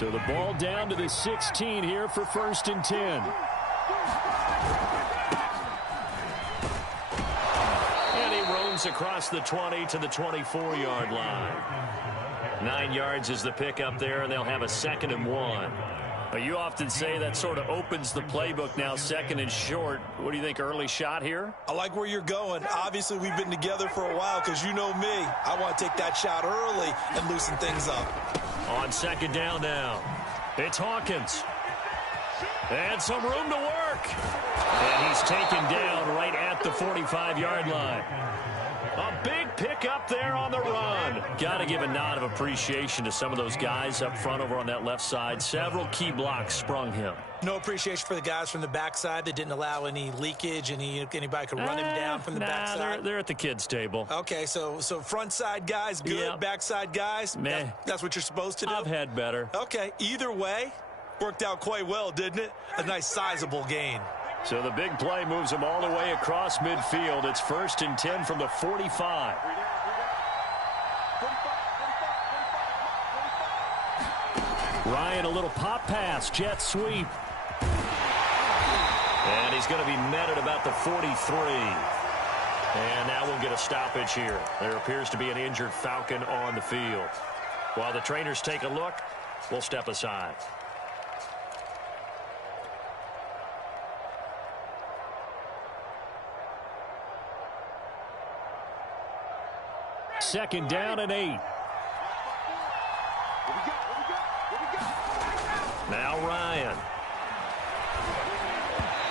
So the ball down to the 16 here for 1st and 10. And he roams across the 20 to the 24-yard line. 9 yards is the pickup there, and they'll have a 2nd and 1. But you often say that sort of opens the playbook now, 2nd and short. What do you think, early shot here? I like where you're going. Obviously, we've been together for a while because you know me. I want to take that shot early and loosen things up. On 2nd down now, it's Hawkins. And some room to work. And he's taken down right at the 45-yard line. A big pickup there on the run. Got to give a nod of appreciation to some of those guys up front over on that left side. Several key blocks sprung him. No appreciation for the guys from the backside that didn't allow any leakage. Anybody could run him down from the backside. They're at the kids' table. Okay, so front side guys good, yeah. Backside guys, that's what you're supposed to do? I've had better. Okay, either way, worked out quite well, didn't it? A nice sizable gain. So the big play moves him all the way across midfield. It's 1st and 10 from the 45. Ryan, a little pop pass, jet sweep. And he's going to be met at about the 43. And now we'll get a stoppage here. There appears to be an injured Falcon on the field. While the trainers take a look, we'll step aside. Second down and 8. Now Ryan.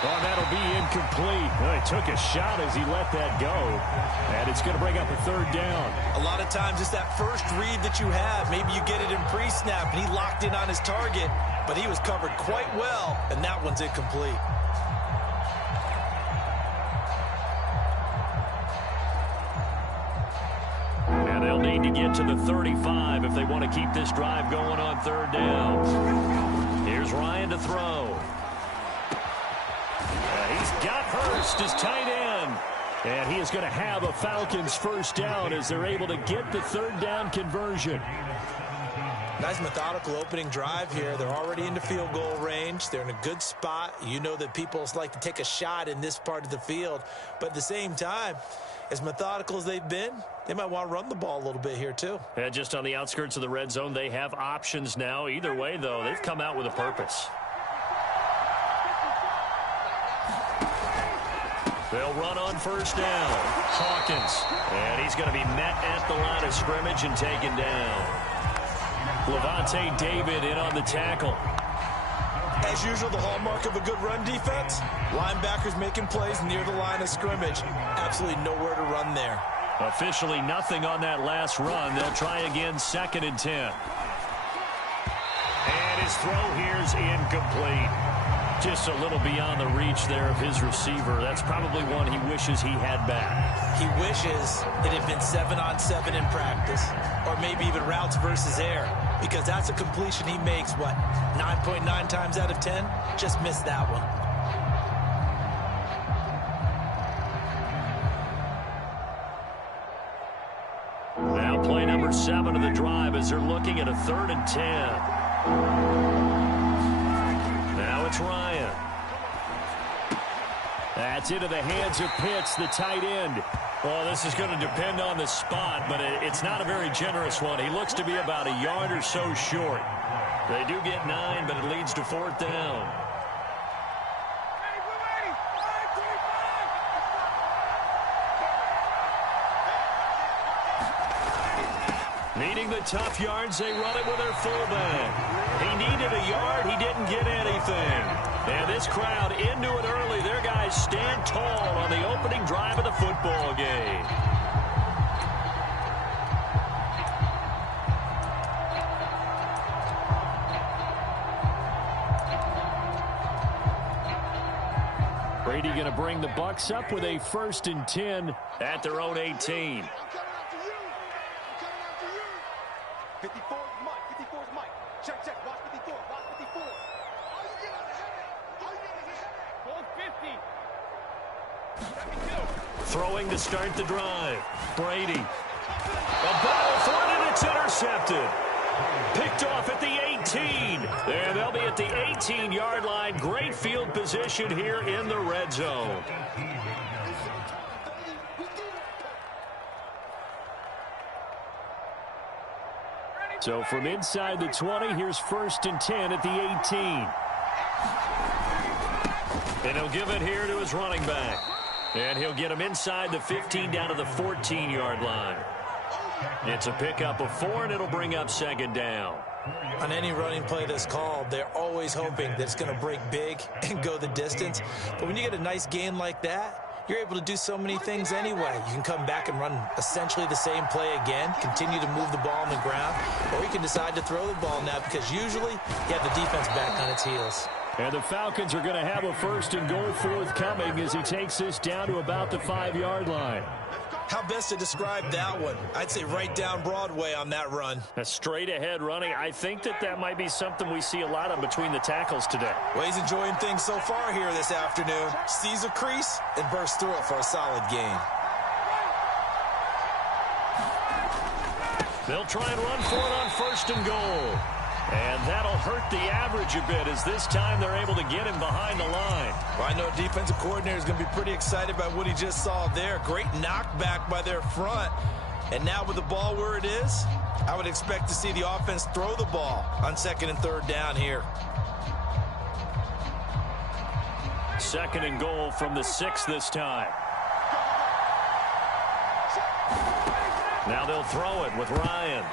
Oh, that'll be incomplete. Well, he took a shot as he let that go. And it's going to bring up a 3rd down. A lot of times it's that first read that you have. Maybe you get it in pre-snap, and he locked in on his target, but he was covered quite well, and that one's incomplete. And they'll need to get to the 35 if they want to keep this drive going on 3rd down. Here's Ryan to throw. He's got Hurst as tight end. And he is going to have a Falcons 1st down as they're able to get the 3rd down conversion. Nice methodical opening drive here. They're already into field goal range. They're in a good spot. You know that people like to take a shot in this part of the field. But at the same time, as methodical as they've been, they might want to run the ball a little bit here too. And just on the outskirts of the red zone, they have options now. Either way, though, they've come out with a purpose. They'll run on 1st down. Hawkins. And he's going to be met at the line of scrimmage and taken down. Levante David in on the tackle. As usual, the hallmark of a good run defense, linebackers making plays near the line of scrimmage. Absolutely nowhere to run there. Officially nothing on that last run. They'll try again, 2nd and 10. And his throw here's incomplete. Just a little beyond the reach there of his receiver. That's probably one he wishes he had back. He wishes it had been 7-on-7 in practice, or maybe even routes versus air, because that's a completion he makes, 9.9 times out of 10? Just missed that one. Now play number 7 of the drive as they're looking at a 3rd and 10. Now it's Ryan. That's into the hands of Pitts, the tight end. Well, this is going to depend on the spot, but it's not a very generous one. He looks to be about a yard or so short. They do get 9, but it leads to 4th down. Needing the tough yards, they run it with their fullback. He needed a yard, he didn't get anything. And this crowd into it early. Their guys stand tall on the opening drive of the football game. Brady going to bring the Bucs up with a 1st and 10 at their own 18. 54 is Mike. 54 is Mike. Check, check. Watch 54. Watch 54. Ball 50. Throwing to start the drive. Brady. A ball for it, and it's intercepted. Picked off at the 18. And they'll be at the 18-yard line. Great field position here in the red zone. So from inside the 20, here's 1st and 10 at the 18. And he'll give it here to his running back. And he'll get him inside the 15 down to the 14-yard line. It's a pickup of 4, and it'll bring up 2nd down. On any running play that's called, they're always hoping that it's going to break big and go the distance. But when you get a nice gain like that, you're able to do so many things anyway. You can come back and run essentially the same play again, continue to move the ball on the ground, or you can decide to throw the ball now because usually you have the defense back on its heels. And the Falcons are going to have a 1st and goal forthcoming as he takes this down to about the 5-yard line. How best to describe that one? I'd say right down Broadway on that run. A straight-ahead running. I think that might be something we see a lot of between the tackles today. Well, he's enjoying things so far here this afternoon. Sees a crease and bursts through it for a solid gain. They'll try and run for it on 1st and goal. And that'll hurt the average a bit as this time they're able to get him behind the line. Well, I know defensive coordinator is going to be pretty excited by what he just saw there. Great knockback by their front. And now with the ball where it is, I would expect to see the offense throw the ball on 2nd and 3rd down here. 2nd and goal from the 6 this time. Now they'll throw it with Ryan.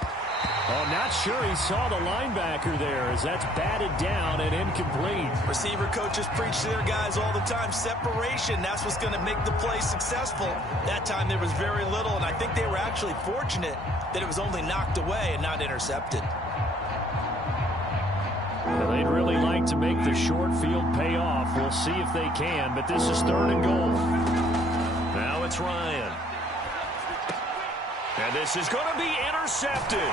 Oh, not sure he saw the linebacker there as that's batted down and incomplete. Receiver coaches preach to their guys all the time. Separation, that's what's going to make the play successful. That time there was very little, and I think they were actually fortunate that it was only knocked away and not intercepted. Well, they'd really like to make the short field pay off. We'll see if they can, but this is 3rd and goal. Now it's Ryan. And this is going to be intercepted.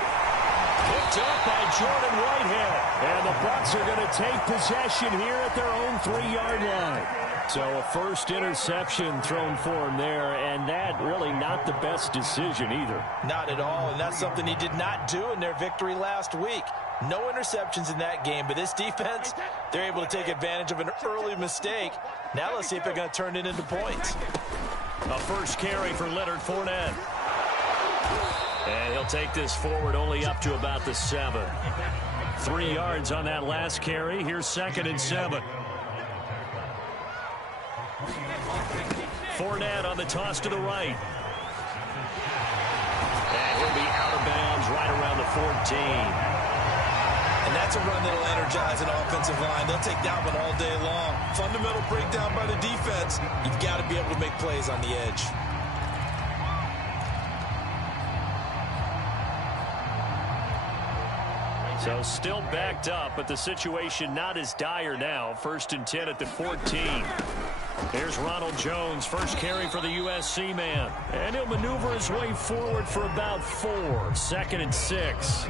Picked up by Jordan Whitehead. And the Bucs are going to take possession here at their own 3-yard line. So a 1st interception thrown for him there, and that really not the best decision either. Not at all, and that's something he did not do in their victory last week. No interceptions in that game, but this defense, they're able to take advantage of an early mistake. Now let's see if they're going to turn it into points. A 1st carry for Leonard Fournette. And he'll take this forward only up to about the 7. 3 yards on that last carry. Here's 2nd and 7. Fournette on the toss to the right. And he'll be out of bounds right around the 14. And that's a run that'll energize an offensive line. They'll take that one all day long. Fundamental breakdown by the defense. You've got to be able to make plays on the edge. So still backed up, but the situation not as dire now. 1st and 10 at the 14. Here's Ronald Jones, 1st carry for the USC man. And he'll maneuver his way forward for about 4. 2nd and 6.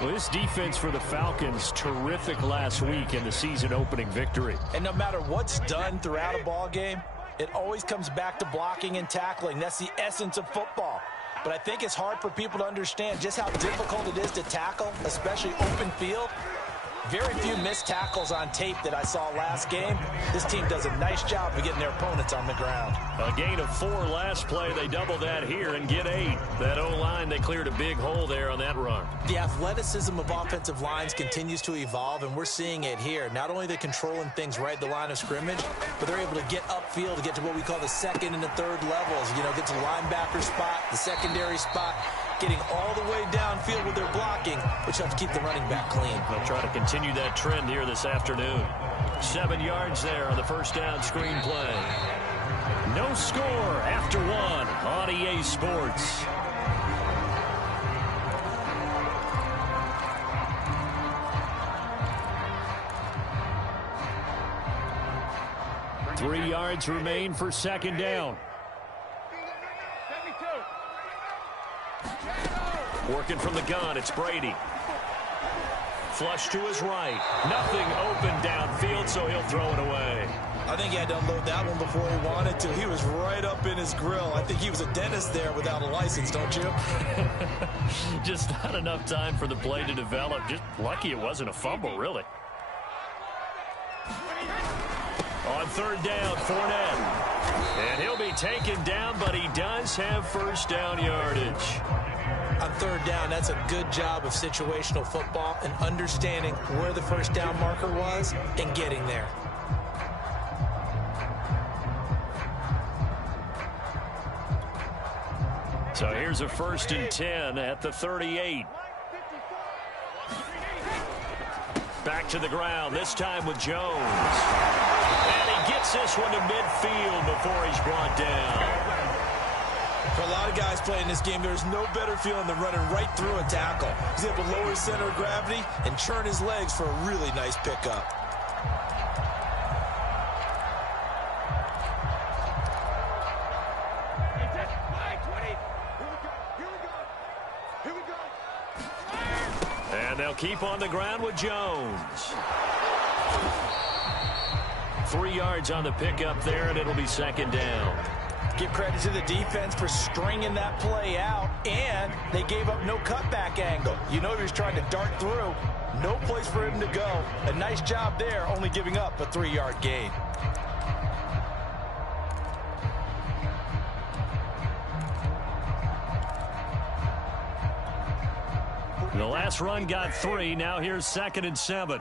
Well, this defense for the Falcons, terrific last week in the season-opening victory. And no matter what's done throughout a ball game, it always comes back to blocking and tackling. That's the essence of football. But I think it's hard for people to understand just how difficult it is to tackle, especially open field. Very few missed tackles on tape that I saw last game. This team does a nice job of getting their opponents on the ground. A gain of 4 last play. They double that here and get 8. That O-line, they cleared a big hole there on that run. The athleticism of offensive lines continues to evolve, and we're seeing it here. Not only are they controlling things right at the line of scrimmage, but they're able to get upfield to get to what we call the 2nd and the 3rd levels. You know, get to the linebacker spot, the secondary spot, getting all the way downfield with their blocking, which helps keep the running back clean. They'll try to continue that trend here this afternoon. 7 yards there on the 1st down screen play. No score after 1 on EA Sports. Three yards remain for 2nd down. Working from the gun, it's Brady. Flush to his right. Nothing open downfield, so he'll throw it away. I think he had to unload that one before he wanted to. He was right up in his grill. I think he was a dentist there without a license, don't you? Just not enough time for the play to develop. Just lucky it wasn't a fumble, really. On third down, Fournette. And he'll be taken down, but he does have first down yardage. On third down, that's a good job of situational football and understanding where the first down marker was and getting there. So here's a 1st and 10 at the 38. Back to the ground, this time with Jones. And he gets this one to midfield before he's brought down. For a lot of guys playing this game, there's no better feeling than running right through a tackle. He's able to lower his center of gravity and churn his legs for a really nice pickup. And they'll keep on the ground with Jones. 3 yards on the pickup there, and it'll be 2nd down. Give credit to the defense for stringing that play out, and they gave up no cutback angle. You know he was trying to dart through. No place for him to go. A nice job there, only giving up a 3-yard gain. The last run got 3. Now here's 2nd and 7.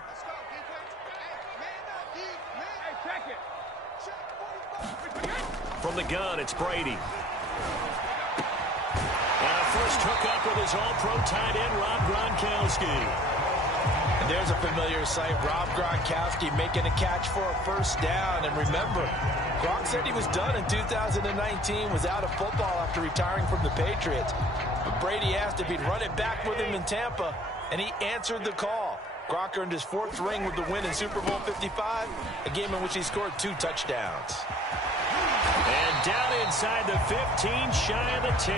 From the gun, it's Brady. And a first hookup with his all-pro tight end, Rob Gronkowski. And there's a familiar sight. Rob Gronkowski making a catch for a first down. And remember, Gronk said he was done in 2019, was out of football after retiring from the Patriots. But Brady asked if he'd run it back with him in Tampa, and he answered the call. Gronk earned his 4th ring with the win in Super Bowl 55, a game in which he scored 2 touchdowns. And down inside the 15, shy of the 10.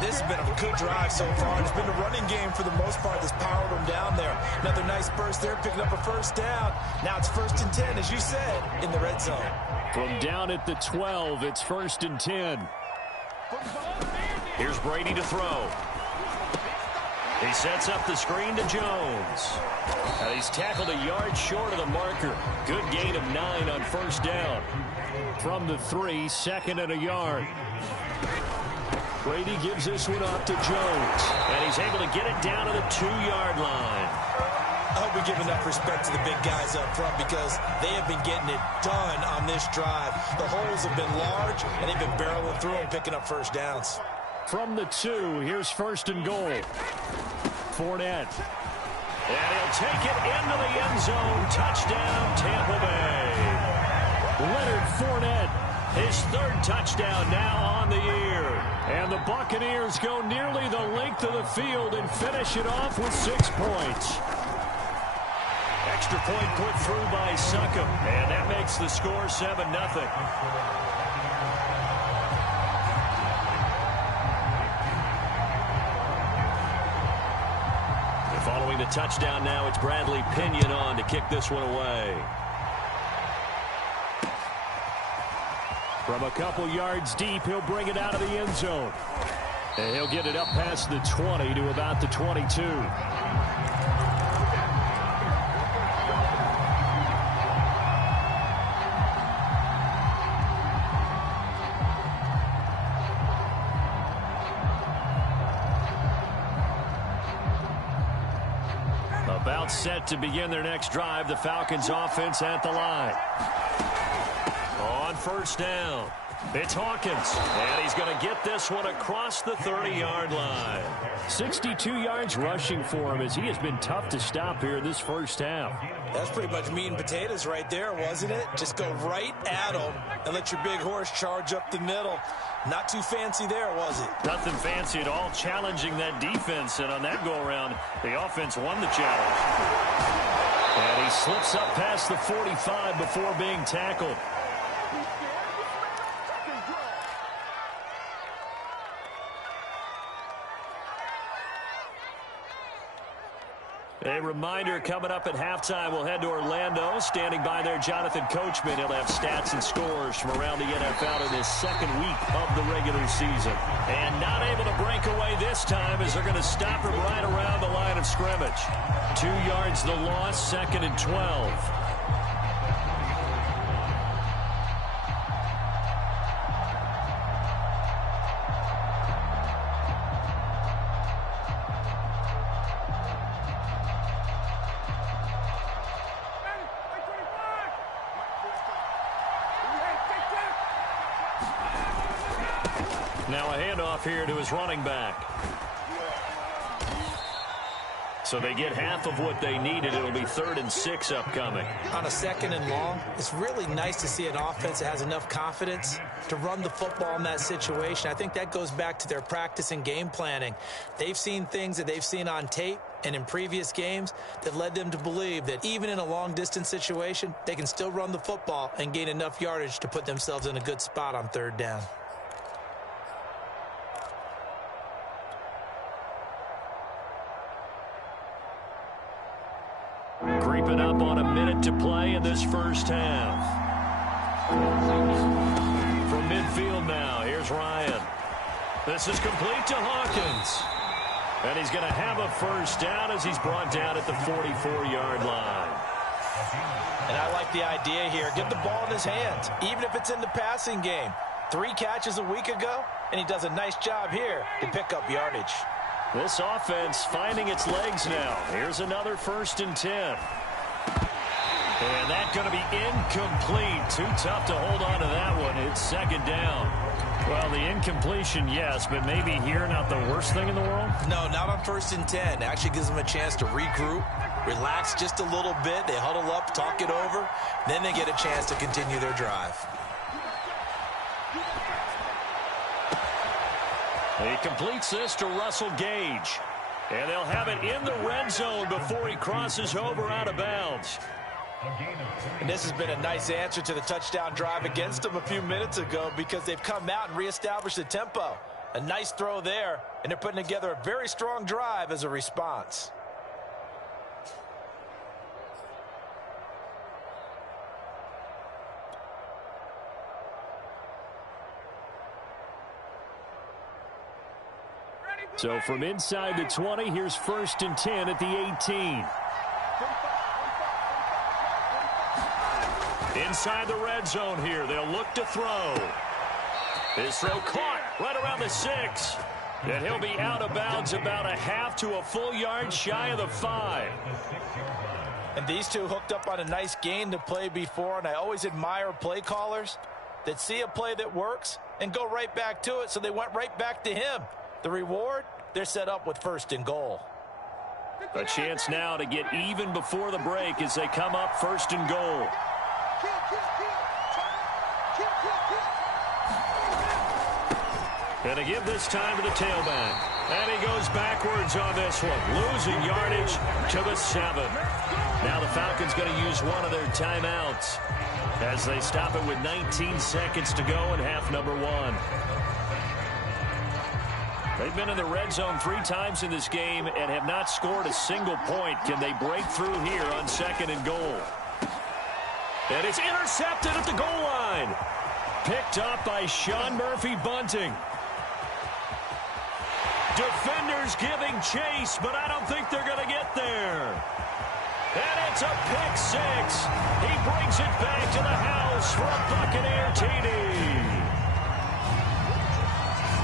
This has been a good drive so far. It's been a running game for the most part that's powered them down there. Another nice burst there, picking up a first down. Now it's 1st and 10, as you said, in the red zone. From down at the 12, it's 1st and 10. Here's Brady to throw. He sets up the screen to Jones. And he's tackled a yard short of the marker. Good gain of 9 on first down. From the 3, 2nd and a yard. Brady gives this one off to Jones. And he's able to get it down to the 2-yard line. I hope we give enough respect to the big guys up front because they have been getting it done on this drive. The holes have been large, and they've been barreling through and picking up first downs. From the 2, here's 1st and goal. Fournette. And he'll take it into the end zone. Touchdown, Tampa Bay. Leonard Fournette, his 3rd touchdown now on the year. And the Buccaneers go nearly the length of the field and finish it off with 6 points. Extra point put through by Succop, and that makes the score 7-0. Following the touchdown now, it's Bradley Pinion on to kick this one away. From a couple yards deep, he'll bring it out of the end zone. And he'll get it up past the 20 to about the 22. About set to begin their next drive. The Falcons offense at the line. On first down, it's Hawkins. And he's going to get this one across the 30-yard line. 62 yards rushing for him as he has been tough to stop here this first half. That's pretty much meat and potatoes right there, wasn't it? Just go right at him and let your big horse charge up the middle. Not too fancy there, was it? Nothing fancy at all, challenging that defense. And on that go-around, the offense won the challenge. And he slips up past the 45 before being tackled. A reminder, coming up at halftime, we'll head to Orlando. Standing by there, Jonathan Coachman. He'll have stats and scores from around the NFL in his second week of the regular season. And not able to break away this time as they're going to stop him right around the line of scrimmage. 2 yards the loss, 2nd and 12. Now a handoff here to his running back. So they get half of what they needed. It'll be 3rd and 6 upcoming. On a 2nd and long, it's really nice to see an offense that has enough confidence to run the football in that situation. I think that goes back to their practice and game planning. They've seen things that they've seen on tape and in previous games that led them to believe that even in a long-distance situation, they can still run the football and gain enough yardage to put themselves in a good spot on 3rd down. Creeping up on a minute to play in this first half. From midfield now, here's Ryan. This is complete to Hawkins. And he's going to have a first down as he's brought down at the 44-yard line. And I like the idea here. Get the ball in his hands, even if it's in the passing game. 3 catches a week ago, and he does a nice job here to pick up yardage. This offense finding its legs now. Here's another 1st and 10. And that's going to be incomplete. Too tough to hold on to that one. It's 2nd down. Well, the incompletion, yes, but maybe here not the worst thing in the world? No, not on 1st and 10. It actually gives them a chance to regroup, relax just a little bit. They huddle up, talk it over. Then they get a chance to continue their drive. He completes this to Russell Gage. And they'll have it in the red zone before he crosses over out of bounds. And this has been a nice answer to the touchdown drive against them a few minutes ago because they've come out and reestablished the tempo. A nice throw there, and they're putting together a very strong drive as a response. So from inside the 20, here's 1st and 10 at the 18. Inside the red zone here, they'll look to throw. His throw caught right around the 6. And he'll be out of bounds about a half to a full yard shy of the 5. And these two hooked up on a nice gain to play before, and I always admire play callers that see a play that works and go right back to it, so they went right back to him. The reward, they're set up with 1st and goal. A chance now to get even before the break as they come up 1st and goal. And to give this time to the tailback. And he goes backwards on this one, losing yardage to the 7. Now the Falcons going to use one of their timeouts as they stop it with 19 seconds to go in half number 1. They've been in the red zone 3 times in this game and have not scored a single point. Can they break through here on 2nd and goal? And it's intercepted at the goal line. Picked up by Sean Murphy-Bunting. Defenders giving chase, but I don't think they're going to get there. And it's a pick 6. He brings it back to the house for a Buccaneer TD.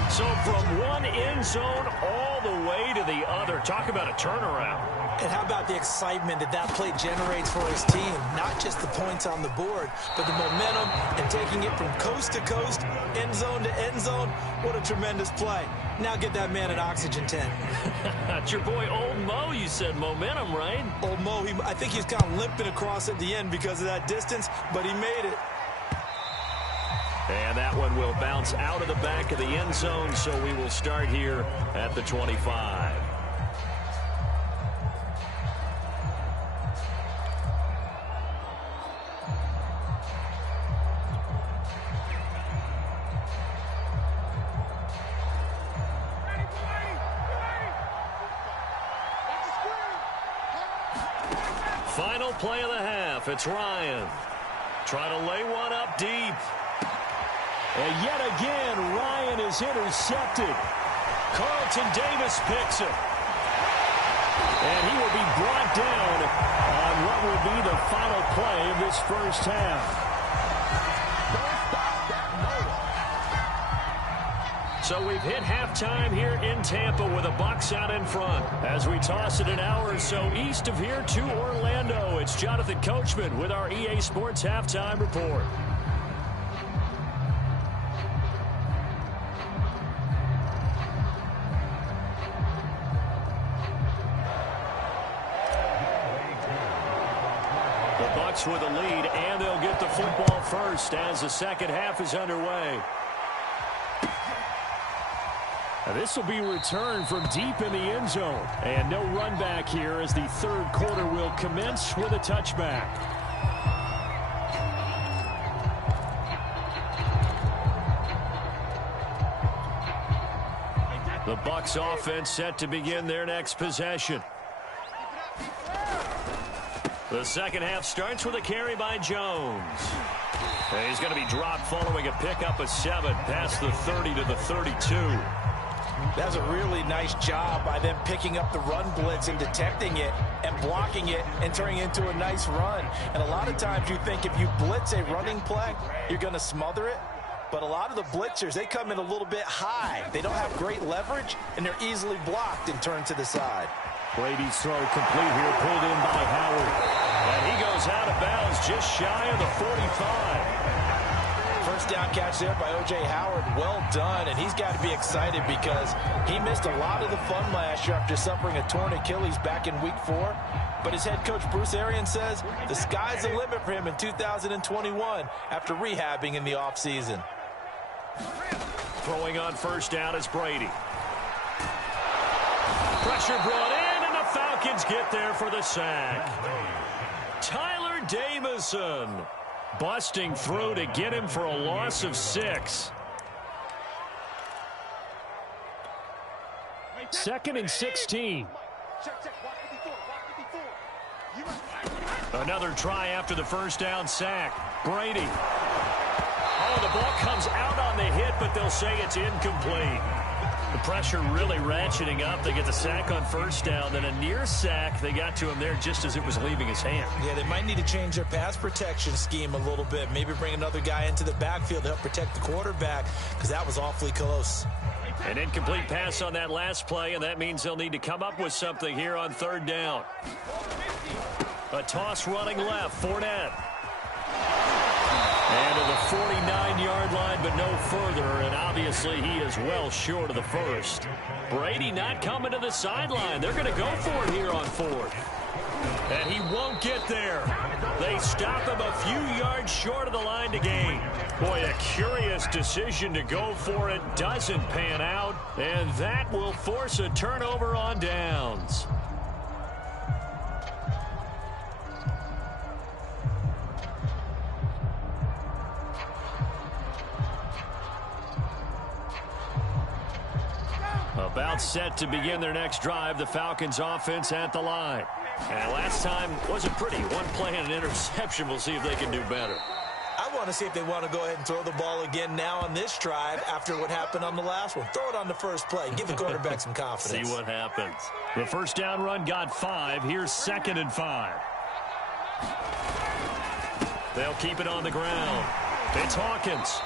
So from one end zone all the way to the other. Talk about a turnaround. And how about the excitement that that play generates for his team? Not just the points on the board, but the momentum and taking it from coast to coast, end zone to end zone. What a tremendous play. Now get that man an oxygen tent. It's your boy Old Mo, you said momentum, right? Old Mo, I think he's kind of limping across at the end because of that distance, but he made it. And that one will bounce out of the back of the end zone, so we will start here at the 25. Final play of the half. It's Ryan. Trying to lay one up deep. And yet again, Ryan is intercepted. Carlton Davis picks it. And he will be brought down on what will be the final play of this first half. So we've hit halftime here in Tampa with the Bucs out in front. As we toss it an hour or so east of here to Orlando, it's Jonathan Coachman with our EA Sports Halftime Report. The Bucs with a lead, and they'll get the football first as the second half is underway. This will be returned from deep in the end zone. And no run back here as the third quarter will commence with a touchback. The Bucs offense set to begin their next possession. The second half starts with a carry by Jones. He's going to be dropped following a pickup of 7 past the 30 to the 32. That's a really nice job by them picking up the run blitz and detecting it and blocking it and turning it into a nice run. And a lot of times you think if you blitz a running play, you're going to smother it. But a lot of the blitzers, they come in a little bit high. They don't have great leverage, and they're easily blocked and turned to the side. Brady's throw complete here, pulled in by Howard. And he goes out of bounds just shy of the 45. First down catch there by O.J. Howard. Well done, and he's got to be excited because he missed a lot of the fun last year after suffering a torn Achilles back in Week 4. But his head coach, Bruce Arians, says the sky's the limit for him in 2021 after rehabbing in the offseason. Throwing on first down is Brady. Pressure brought in, and the Falcons get there for the sack. Tyler Davison busting through to get him for a loss of 6. 2nd and 16. Another try after the first down sack. Brady. Oh, the ball comes out on the hit, but they'll say it's incomplete. The pressure really ratcheting up. They get the sack on first down, then a near sack. They got to him there just as it was leaving his hand. Yeah, they might need to change their pass protection scheme a little bit. Maybe bring another guy into the backfield to help protect the quarterback, because that was awfully close. An incomplete pass on that last play, and that means they'll need to come up with something here on third down. A toss running left, Fournette. And to the 49-yard line, but no further, and obviously he is well short of the first. Brady not coming to the sideline. They're going to go for it here on fourth. And he won't get there. They stop him a few yards short of the line to gain. Boy, a curious decision to go for it. Doesn't pan out, and that will force a turnover on downs. About set to begin their next drive, the Falcons offense at the line. And last time wasn't pretty. One play and an interception. We'll see if they can do better. I want to see if they want to go ahead and throw the ball again now on this drive after what happened on the last one. Throw it on the first play. Give the quarterback some confidence. See what happens. The first down run got 5. Here's 2nd and 5. They'll keep it on the ground. It's Hawkins.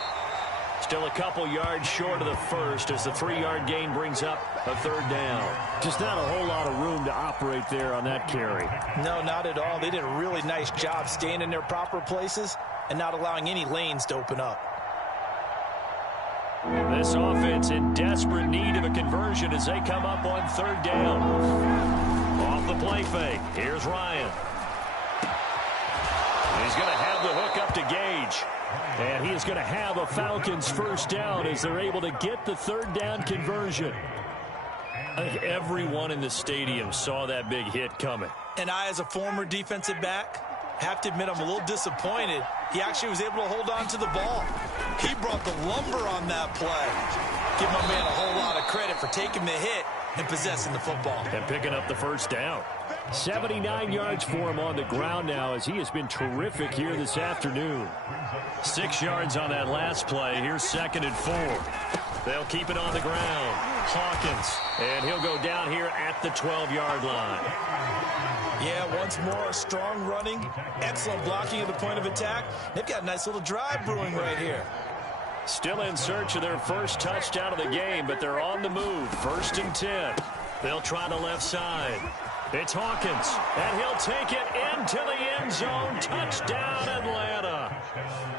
Still a couple yards short of the first as the 3-yard gain brings up a third down. Just not a whole lot of room to operate there on that carry. No, not at all. They did a really nice job staying in their proper places and not allowing any lanes to open up. This offense in desperate need of a conversion as they come up on third down. Off the play fake. Here's Ryan. He's going to have the hook up to Gage. And he is going to have a Falcons first down as they're able to get the third down conversion. I think everyone in the stadium saw that big hit coming. And I, as a former defensive back, have to admit I'm a little disappointed. He actually was able to hold on to the ball. He brought the lumber on that play. Give my man a whole lot of credit for taking the hit and possessing the football. And picking up the first down. 79 yards for him on the ground now as he has been terrific here this afternoon. 6 yards on that last play. Here's 2nd and 4. They'll keep it on the ground. Hawkins, and he'll go down here at the 12-yard line. Yeah, once more, strong running, excellent blocking at the point of attack. They've got a nice little drive brewing right here. Still in search of their first touchdown of the game, but they're on the move. 1st and 10. They'll try the left side. It's Hawkins, and he'll take it into the end zone. Touchdown, Atlanta.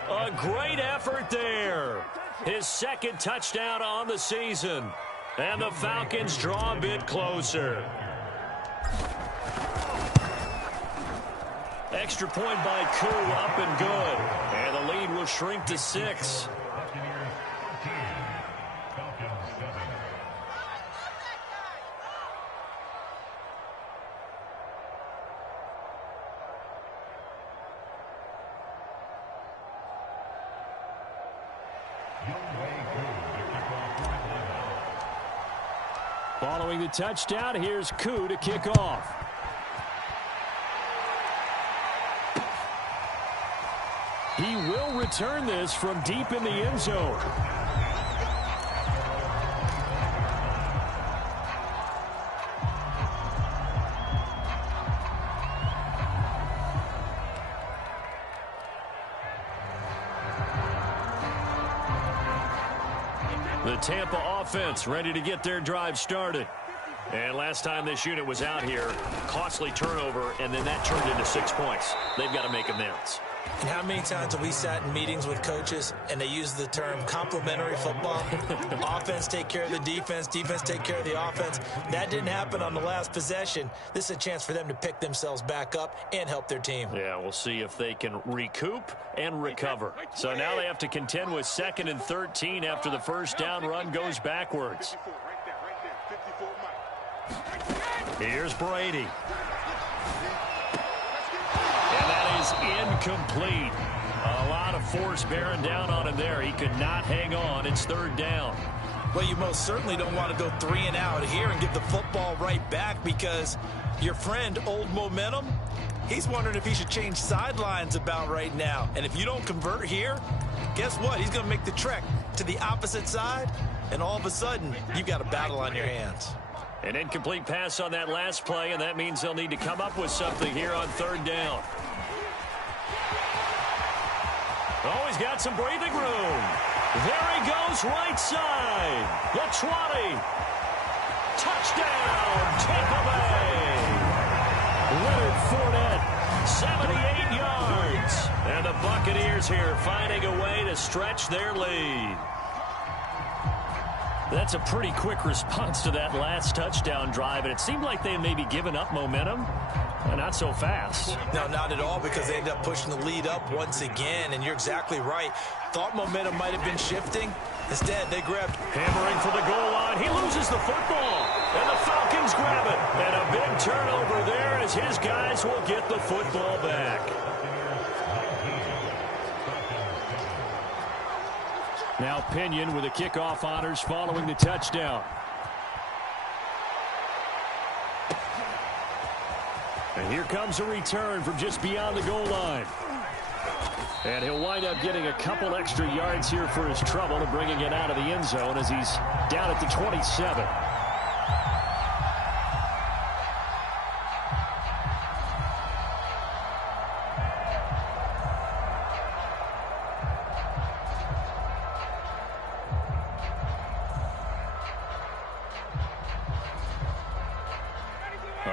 A great effort there. His 2nd touchdown on the season. And the Falcons draw a bit closer. Extra point by Koo, up and good. And the lead will shrink to 6. Following the touchdown, here's Koo to kick off. He will return this from deep in the end zone. The Tampa offense ready to get their drive started. And last time this unit was out here, costly turnover, and then that turned into 6 points. They've got to make amends. And how many times have we sat in meetings with coaches and they use the term complementary football? Offense take care of the defense, defense take care of the offense. That didn't happen on the last possession. This is a chance for them to pick themselves back up and help their team. Yeah, we'll see if they can recoup and recover. So now they have to contend with 2nd and 13 after the first down run goes backwards. Here's Brady. And that is incomplete. A lot of force bearing down on him there. He could not hang on. It's 3rd down. Well, you most certainly don't want to go 3 and out here and give the football right back because your friend, Old Momentum, he's wondering if he should change sidelines about right now. And if you don't convert here, guess what? He's going to make the trek to the opposite side, and all of a sudden, you've got a battle on your hands. An incomplete pass on that last play, and that means they'll need to come up with something here on 3rd down. Oh, he's got some breathing room. There he goes, right side. The 20. Touchdown, Tampa Bay. Leonard Fournette, 78 yards. And the Buccaneers here finding a way to stretch their lead. That's a pretty quick response to that last touchdown drive, and it seemed like they had maybe given up momentum. Not so fast. No, not at all, because they ended up pushing the lead up once again, and you're exactly right. Thought momentum might have been shifting. Instead, they grabbed. Hammering for the goal line. He loses the football, and the Falcons grab it. And a big turnover there as his guys will get the football back. Now Pinion with the kickoff honors following the touchdown. And here comes a return from just beyond the goal line. And he'll wind up getting a couple extra yards here for his trouble and bringing it out of the end zone as he's down at the 27.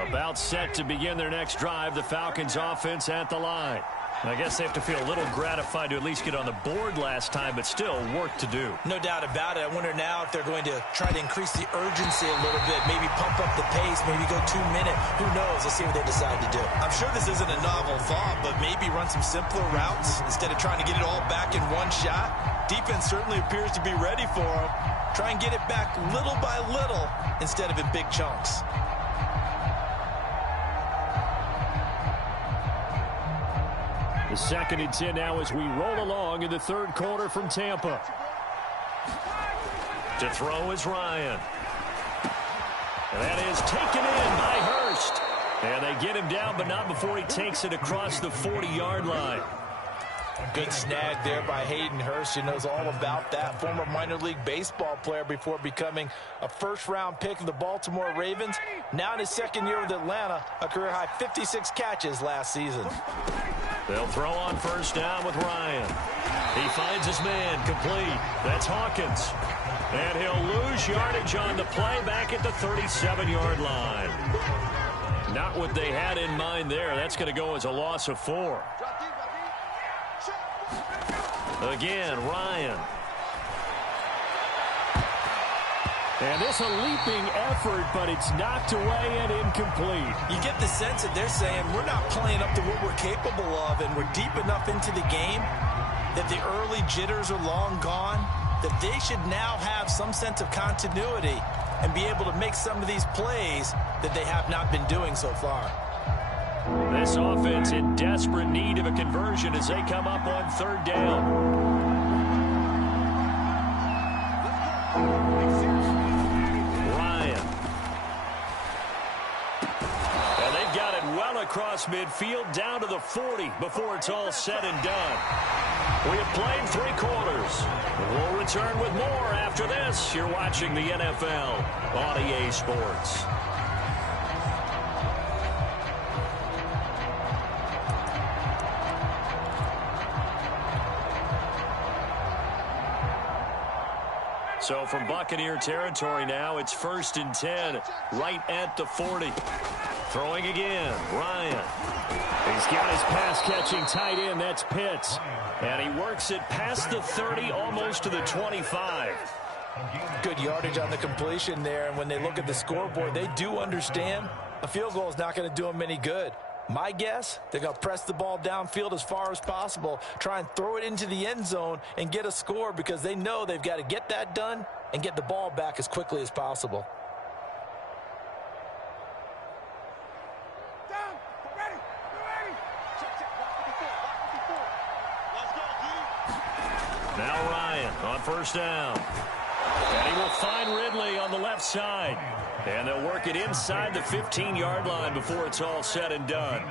About set to begin their next drive, the Falcons offense at the line. I guess they have to feel a little gratified to at least get on the board last time, but still work to do. No doubt about it. I wonder now if they're going to try to increase the urgency a little bit, maybe pump up the pace, maybe go 2 minute. Who knows? Let's see what they decide to do. I'm sure this isn't a novel thought, but maybe run some simpler routes instead of trying to get it all back in one shot. Defense certainly appears to be ready for them. Try and get it back little by little instead of in big chunks. The 2nd and 10 now as we roll along in the third quarter from Tampa. To throw is Ryan. And that is taken in by Hurst. And they get him down, but not before he takes it across the 40-yard line. Good snag there by Hayden Hurst. He knows all about that. Former minor league baseball player before becoming a first-round pick of the Baltimore Ravens. Now in his second year with Atlanta, a career-high 56 catches last season. They'll throw on first down with Ryan. He finds his man complete. That's Hawkins. And he'll lose yardage on the play back at the 37-yard line. Not what they had in mind there. That's going to go as a loss of 4. Again, Ryan. And this a leaping effort, but it's knocked away and incomplete. You get the sense that they're saying we're not playing up to what we're capable of, and we're deep enough into the game that the early jitters are long gone, that they should now have some sense of continuity and be able to make some of these plays that they have not been doing so far. This offense in desperate need of a conversion as they come up on third down. Ryan. And they've got it well across midfield down to the 40 before it's all said and done. We have played 3 quarters. We'll return with more after this. You're watching the NFL on EA Sports. So from Buccaneer territory now, it's 1st and 10, right at the 40. Throwing again, Ryan. He's got his pass-catching tight end. That's Pitts. And he works it past the 30, almost to the 25. Good yardage on the completion there. And when they look at the scoreboard, they do understand a field goal is not going to do them any good. My guess, they're going to press the ball downfield as far as possible, try and throw it into the end zone and get a score because they know they've got to get that done and get the ball back as quickly as possible. Now Ryan on first down. And he will find Ridley on the left side. And they'll work it inside the 15-yard line before it's all said and done.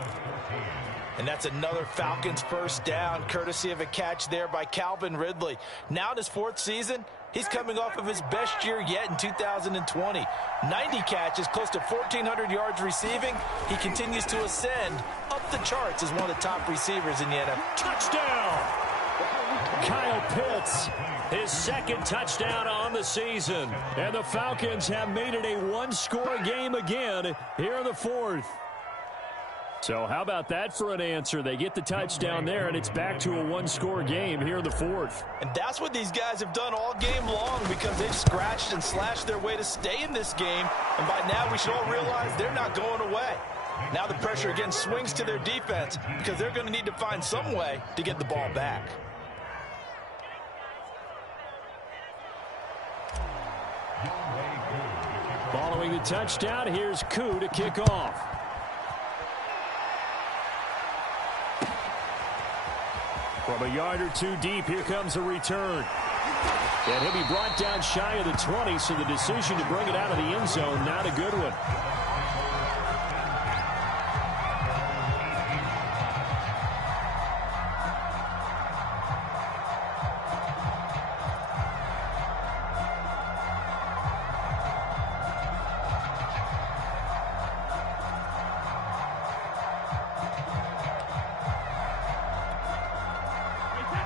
And that's another Falcons first down, courtesy of a catch there by Calvin Ridley. Now in his 4th season, he's coming off of his best year yet in 2020. 90 catches, close to 1,400 yards receiving. He continues to ascend up the charts as one of the top receivers in the NFL. Touchdown! Kyle Pitts, his 2nd touchdown on the season. And the Falcons have made it a 1-score game again here in the 4th. So how about that for an answer? They get the touchdown there, and it's back to a 1-score game here in the 4th. And that's what these guys have done all game long because they've scratched and slashed their way to stay in this game. And by now, we should all realize they're not going away. Now the pressure again swings to their defense because they're going to need to find some way to get the ball back. Following the touchdown, here's Koo to kick off. From a yard or 2 deep, here comes a return. And he'll be brought down shy of the 20, so the decision to bring it out of the end zone, not a good one.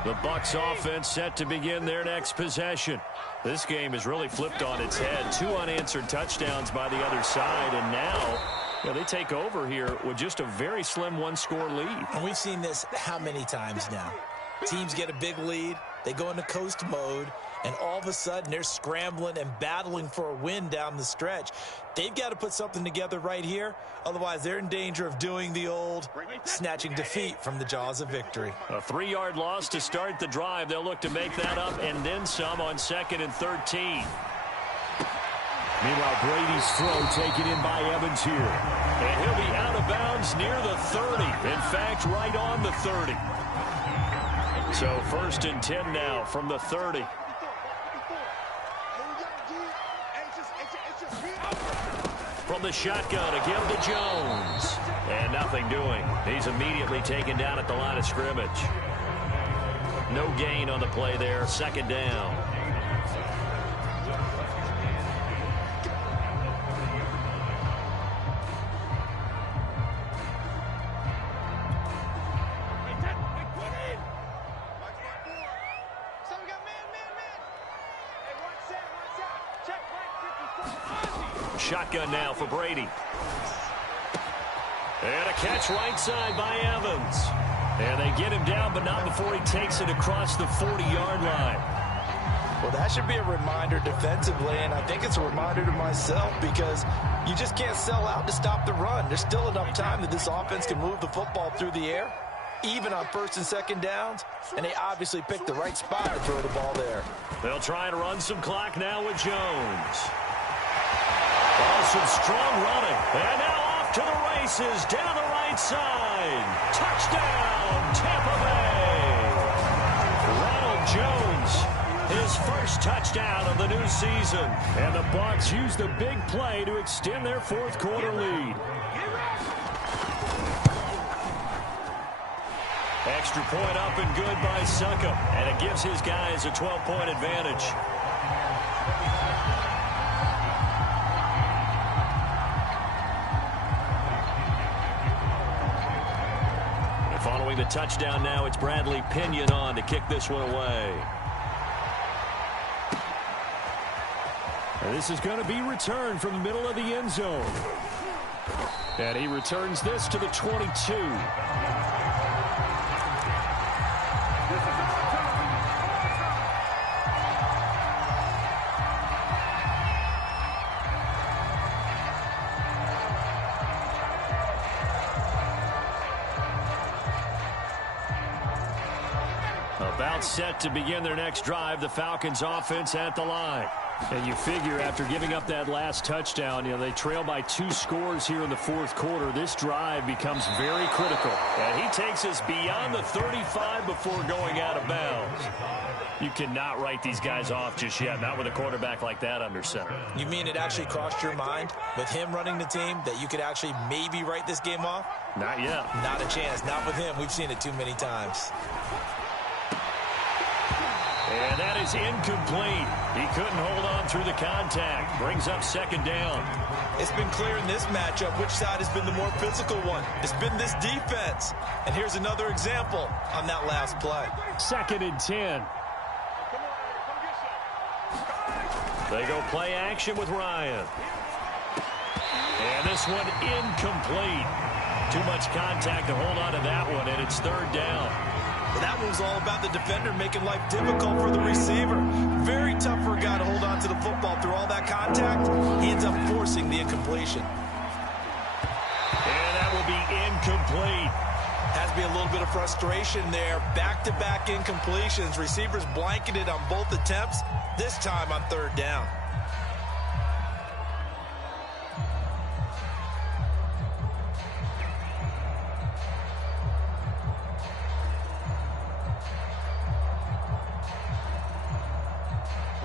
The Bucs offense set to begin their next possession. This game has really flipped on its head. 2 unanswered touchdowns by the other side, and now they take over here with just a very slim 1-score lead. And we've seen this how many times now? Teams get a big lead, they go into coast mode, and all of a sudden they're scrambling and battling for a win down the stretch. They've got to put something together right here, otherwise they're in danger of doing the old snatching defeat from the jaws of victory. A 3-yard loss to start the drive. They'll look to make that up and then some on 2nd and 13. Meanwhile, Brady's throw taken in by Evans here. And he'll be out of bounds near the 30. In fact, right on the 30. So 1st and 10 now from the 30. from the shotgun, a give to Jones. And nothing doing. He's immediately taken down at the line of scrimmage. No gain on the play there, second down. Shotgun now for Brady. And a catch right side by Evans. And they get him down, but not before he takes it across the 40-yard line. Well, that should be a reminder defensively, and I think it's a reminder to myself because you just can't sell out to stop the run. There's still enough time that this offense can move the football through the air, even on first and second downs, and they obviously picked the right spot to throw the ball there. They'll try and run some clock now with Jones. Oh, some strong running. And now off to the races down the right side. Touchdown, Tampa Bay. Ronald Jones, his first touchdown of the new season. And the Bucs use the big play to extend their fourth quarter lead. Extra point up and good by Succop. And it gives his guys a 12-point advantage. Following the touchdown now, it's Bradley Pinion on to kick this one away. And this is going to be returned from the middle of the end zone. And he returns this to the 22. About set to begin their next drive, the Falcons offense at the line. And you figure after giving up that last touchdown, they trail by 2 scores here in the fourth quarter. This drive becomes very critical. And he takes us beyond the 35 before going out of bounds. You cannot write these guys off just yet, not with a quarterback like that under center. You mean it actually crossed your mind with him running the team that you could actually maybe write this game off? Not yet. Not a chance. Not with him. We've seen it too many times. And that is incomplete. He couldn't hold on through the contact. Brings up second down. It's been clear in this matchup which side has been the more physical one. It's been this defense. And here's another example on that last play. 2nd and 10. They go play action with Ryan. And this one incomplete. Too much contact to hold on to that one, and it's third down. That one was all about the defender making life difficult for the receiver. Very tough for a guy to hold on to the football through all that contact. He ends up forcing the incompletion. And that will be incomplete. Has to be a little bit of frustration there. Back-to-back incompletions. Receivers blanketed on both attempts, this time on third down.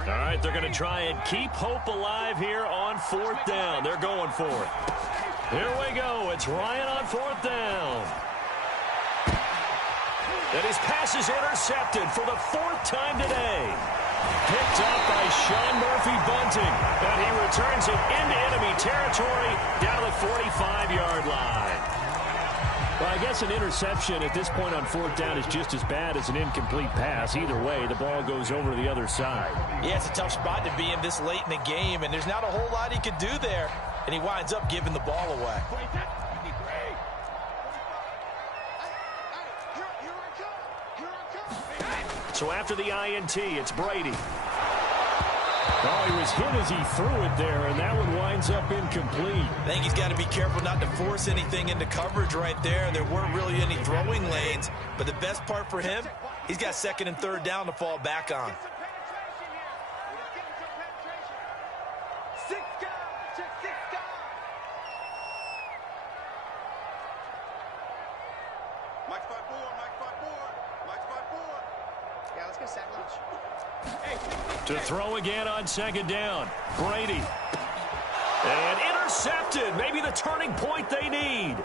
All right, they're going to try and keep hope alive here on fourth down. They're going for it. Here we go. It's Ryan on fourth down. And his pass is intercepted for the 4th time today. Picked up by Sean Murphy-Bunting. And he returns it into enemy territory down the 45-yard line. Well, I guess an interception at this point on fourth down is just as bad as an incomplete pass. Either way, the ball goes over to the other side. Yeah, it's a tough spot to be in this late in the game, and there's not a whole lot he could do there, and he winds up giving the ball away. So after the INT, it's Brady. Oh, he was hit as he threw it there, and that one winds up incomplete. I think he's got to be careful not to force anything into coverage right there. There weren't really any throwing lanes, but the best part for him, he's got 2nd and 3rd down to fall back on. To throw again on 2nd down. Brady. And intercepted. Maybe the turning point they need.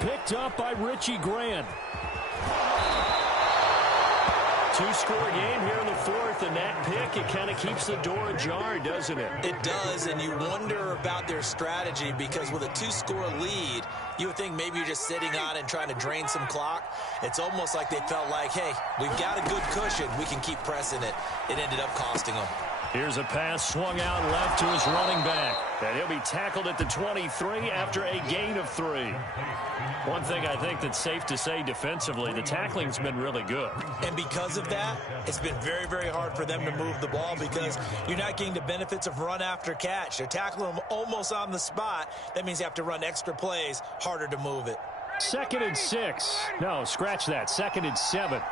Picked up by Richie Grant. Two-score game here in the fourth, and that pick, it kind of keeps the door ajar, doesn't it? It does, and you wonder about their strategy because with a two-score lead, you would think maybe you're just sitting on it and trying to drain some clock. It's almost like they felt like, hey, we've got a good cushion. We can keep pressing it. It ended up costing them. Here's a pass swung out left to his running back. And he'll be tackled at the 23 after a gain of 3. One thing I think that's safe to say defensively, the tackling's been really good. And because of that, it's been very, very hard for them to move the ball because you're not getting the benefits of run after catch. They're tackling them almost on the spot. That means you have to run extra plays, harder to move it. 2nd and 6. No, scratch that. 2nd and 7.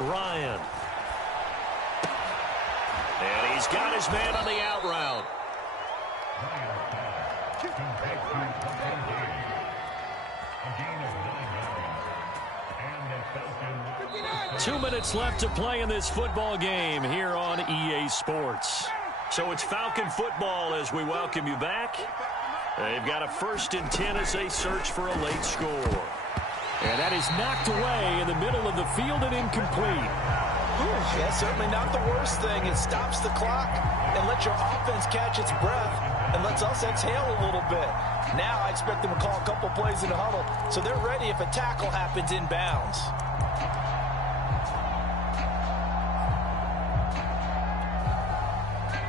Ryan. And he's got his man on the out route. Two minutes left to play in this football game here on EA Sports. So it's Falcon football as we welcome you back. They've got a 1st and 10 as they search for a late score. And that is knocked away in the middle of the field and incomplete. Yeah, certainly not the worst thing. It stops the clock and lets your offense catch its breath and lets us exhale a little bit. Now I expect them to call a couple plays in the huddle so they're ready if a tackle happens inbounds.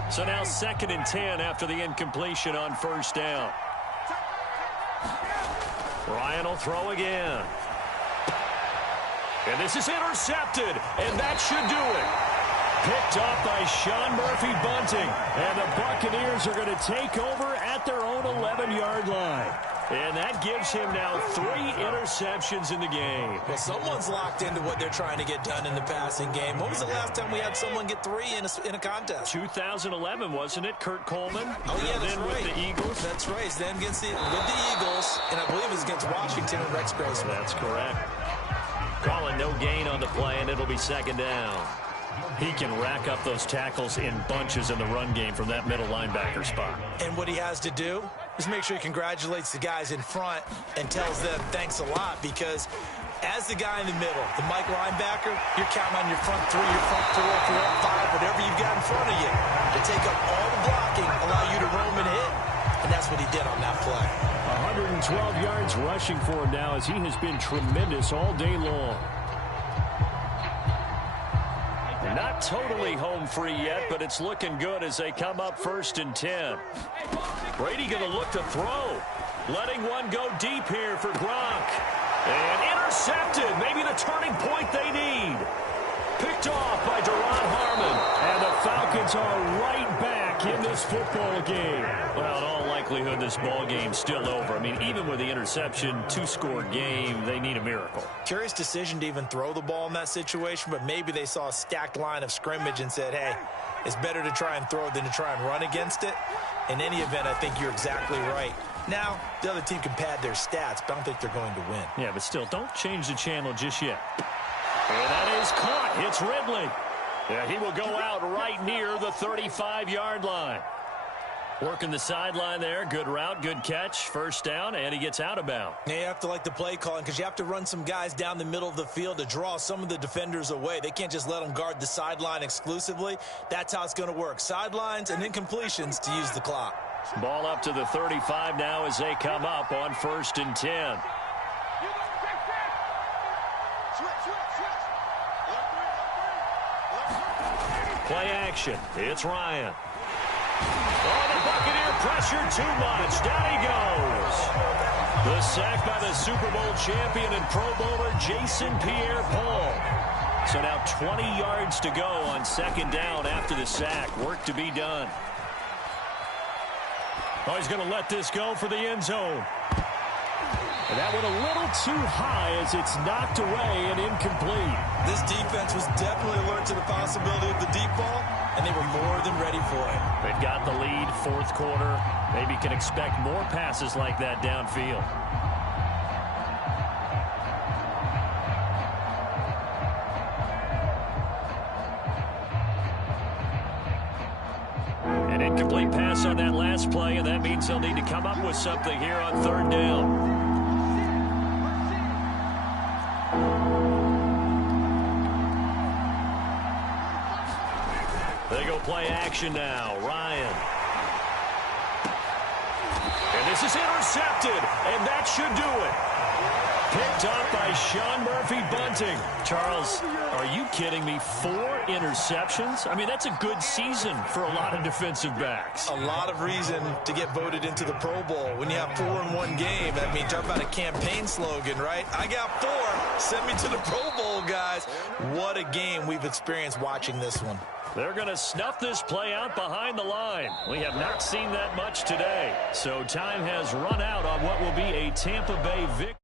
So now 2nd and 10 after the incompletion on 1st down. Ryan will throw again. And this is intercepted, and that should do it. Picked off by Sean Murphy-Bunting, and the Buccaneers are going to take over at their own 11-yard line. And that gives him now 3 interceptions in the game. Well, someone's locked into what they're trying to get done in the passing game. When was the last time we had someone get 3 in a contest? 2011, wasn't it? Kurt Coleman? Oh, yeah, that's then right. with the Eagles. That's right. Then with the Eagles, and I believe it was against Washington and Rex Grossman. That's correct. Calling no gain on the play, and it'll be 2nd down. He can rack up those tackles in bunches in the run game from that middle linebacker spot. And what he has to do is make sure he congratulates the guys in front and tells them thanks a lot because as the guy in the middle, the Mike linebacker, you're counting on your front 3, your front 4, your front 5, whatever you've got in front of you to take up all the blocking, allow you to roam and hit. And that's what he did on that play. 112 yards rushing for him now as he has been tremendous all day long. Not totally home free yet, but it's looking good as they come up 1st and 10. Brady going to look to throw. Letting one go deep here for Gronk. And intercepted. Maybe the turning point they need. Picked off by Deron Harmon. And the Falcons are right back in this football game. Well, in all likelihood, this ball game's still over. I mean, even with the interception, 2-score game, they need a miracle. Curious decision to even throw the ball in that situation, but maybe they saw a stacked line of scrimmage and said, hey, it's better to try and throw than to try and run against it. In any event, I think you're exactly right. Now, the other team can pad their stats, but I don't think they're going to win. Yeah, but still, don't change the channel just yet. And that is caught. It's Ridley. Yeah, he will go out right near the 35-yard line. Working the sideline there. Good route, good catch. 1st down, and he gets out of bounds. Now you have to like the play calling because you have to run some guys down the middle of the field to draw some of the defenders away. They can't just let them guard the sideline exclusively. That's how it's going to work. Sidelines and incompletions to use the clock. Ball up to the 35 now as they come up on 1st and 10. Play action. It's Ryan. Oh, the Buccaneer pressure too much. Down he goes. The sack by the Super Bowl champion and Pro Bowler Jason Pierre-Paul. So now 20 yards to go on 2nd down after the sack. Work to be done. Oh, he's going to let this go for the end zone. And that went a little too high as it's knocked away and incomplete. This defense was definitely alert to the possibility of the deep ball, and they were more than ready for it. They've got the lead, 4th quarter. Maybe can expect more passes like that downfield. And Incomplete pass on that last play, and that means they'll need to come up with something here on third down. They go play action now. Ryan. And this is intercepted, and that should do it. Picked up by Sean Murphy-Bunting. Charles, are you kidding me? 4 interceptions? I mean, that's a good season for a lot of defensive backs. A lot of reason to get voted into the Pro Bowl when you have 4 in one game. I mean, talk about a campaign slogan, right? I got 4. Send me to the Pro Bowl, guys. What a game we've experienced watching this one. They're going to snuff this play out behind the line. We have not seen that much today. So time has run out on what will be a Tampa Bay victory.